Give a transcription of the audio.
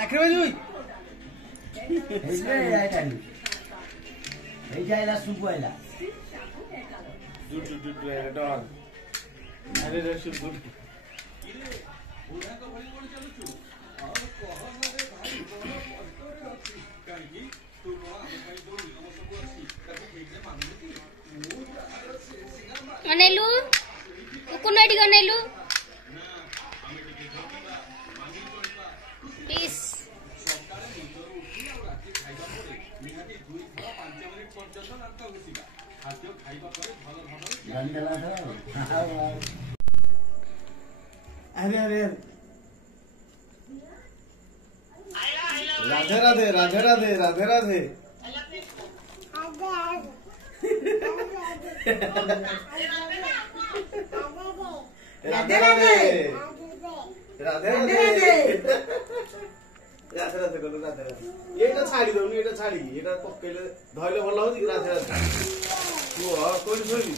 आखिर में जुई हे जाई हे जाईला सुपायला जुट रे डॉन अरे रे सुट अनेलु कोन एडी अनेलु प्लीज अरे अरे राधे राधे राधे राधे राधे राधे राधे राधे राधे राधे राधे कलु राधे राधे एटा छाडी दउनी एटा छाडी एटा पक्कैले धइले भल हो कि राधे राधे तू कोइ छोरी